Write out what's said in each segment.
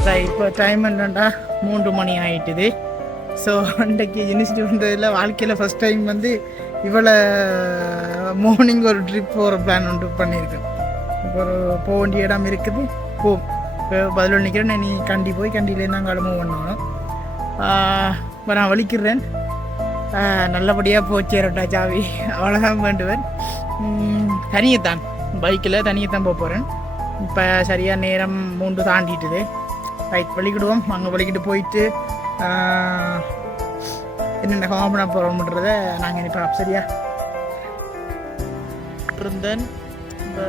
இப்போ டைம் என்னண்டா 3 மணி ஆகிட்டுது. ஸோ அன்றைக்கு யூனிவர்சிட்டி வந்ததில் வாழ்க்கையில் ஃபஸ்ட் டைம் வந்து இவ்வளோ மார்னிங் ஒரு ட்ரிப் போகிற பிளான் ஒன்று பண்ணியிருக்கேன். இப்போ ஒரு போக வேண்டிய இடம் இருக்குது. இப்போ பதில் நிற்கிறேன். நீ கண்டி போய் கண்டியிலேருந்து நாங்கள் மூவ் பண்ணணும். இப்போ நான் வலிக்கிறேன். நல்லபடியாக போச்சேரட்டா சாவி அவ்வளோதான் வேண்டுவேன். தனியைத்தான் பைக்கில் தனியைத்தான் போக போகிறேன். இப்போ சரியாக நேரம் 3 தாண்டிட்டுது. ரைட் வலிக்கிடுவோம். அங்கே வலிக்கிட்டு போயிட்டு என்னென்ன ஹோம் பண்ண போகிறோம்ன்றதை நாங்கள் நினைப்போம். சரியா இருந்தேன். இந்த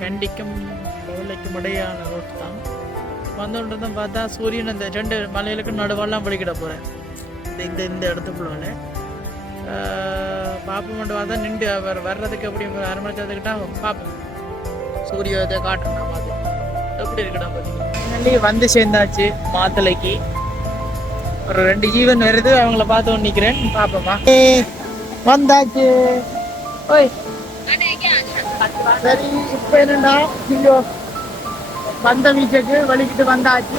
கண்டிக்கும் கோவிலைக்கும் இடையான ரோட்டு தான் வந்தோன்றதான் பார்த்தா சூரியன் அந்த 2 மலைகளுக்கும் நடுவெல்லாம் வலிக்கிட போகிறேன். இந்த இந்த இடத்துக்குள்ள பார்ப்போம் மட்டும் பார்த்தா நின்று அவர் வர்றதுக்கு எப்படி ஒரு அரை மணி நேரத்துக்கிட்டா பார்ப்போம். சூரியத்தை காட்டணும் பார்த்து எப்படி இருக்கணும் பார்த்தீங்கன்னா வந்து சேர்ந்தாச்சு. மாத்தலைக்கு ஒரு 2 ஜீவன் வருது. அவங்கள பார்த்து நிற்கிறேன். பார்ப்போமா வந்தாச்சு. ஓய் சரி. இப்போ என்னண்டா ஐயோ வந்த வீட்டுக்கு வலிக்கிட்டு வந்தாச்சு.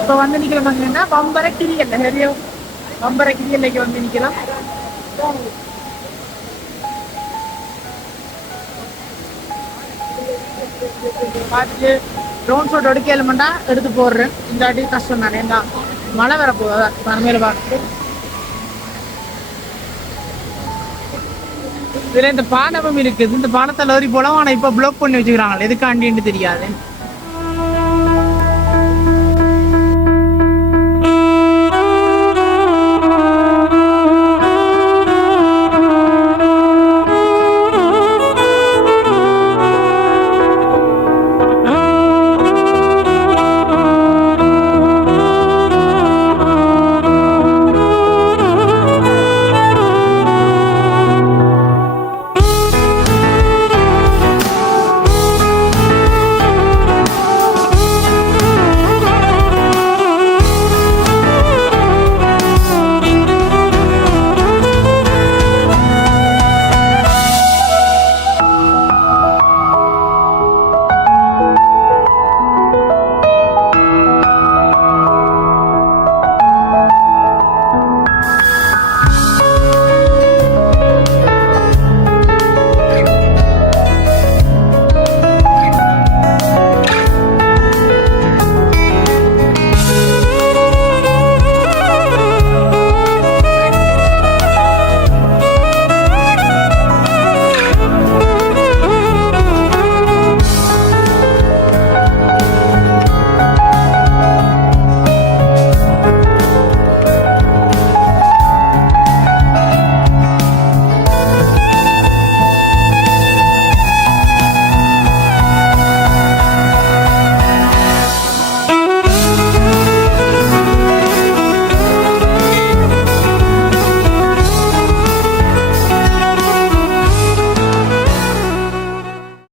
இப்போ வந்து நிற்கலாம். பார்த்தீங்கன்னா பம்பரை கிரியல்ல சரியா பம்பரை கிரியல்லைக்கு வந்து நிற்கலாம். பார்த்துட்டு ட்ரோன் ஷாட் எடுக்கலுமெண்டா எடுத்து போடுறேன். இந்தாட்டி கஷ்டம் தானே. ஏன்னா மழை வரப்போகுது. மனமேல பார்த்துட்டு இதில் இந்த பானமும் இருக்குது. இந்த பானத்தை லோரி போலாம். ஆனால் இப்போ பிளாக் பண்ணி வச்சுக்கிறாங்க. எதுக்காண்டின்னு தெரியாது.